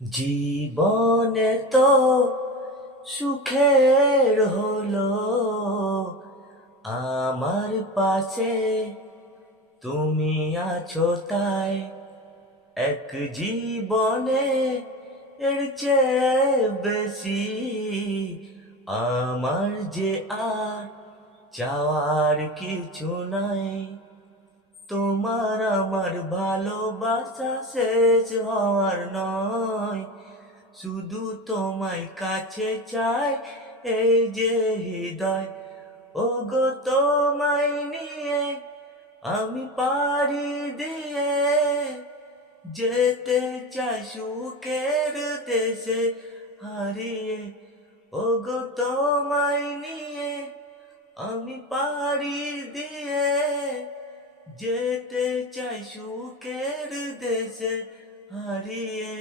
জীবনে তো সুখের হলো আমার পাশে তুমি আছো তাই। এক জীবনে এর চেয়ে বেশি আমার যে আর চাওয়ার কিছু নাই। তোমার আমার ভালোবাসা শেষ হওয়ার নয়, শুধু তোমায় কাছে চাই এই যে হৃদয়। ওগো তোমায় নিয়ে আমি পাড়ি দিয়ে যেতে চাই সুখের দেশে হারিয়ে। ওগো তোমায় নিয়ে আমি পাড়ি দিয়ে যেতে চাই সুখের দেশে হারিয়ে।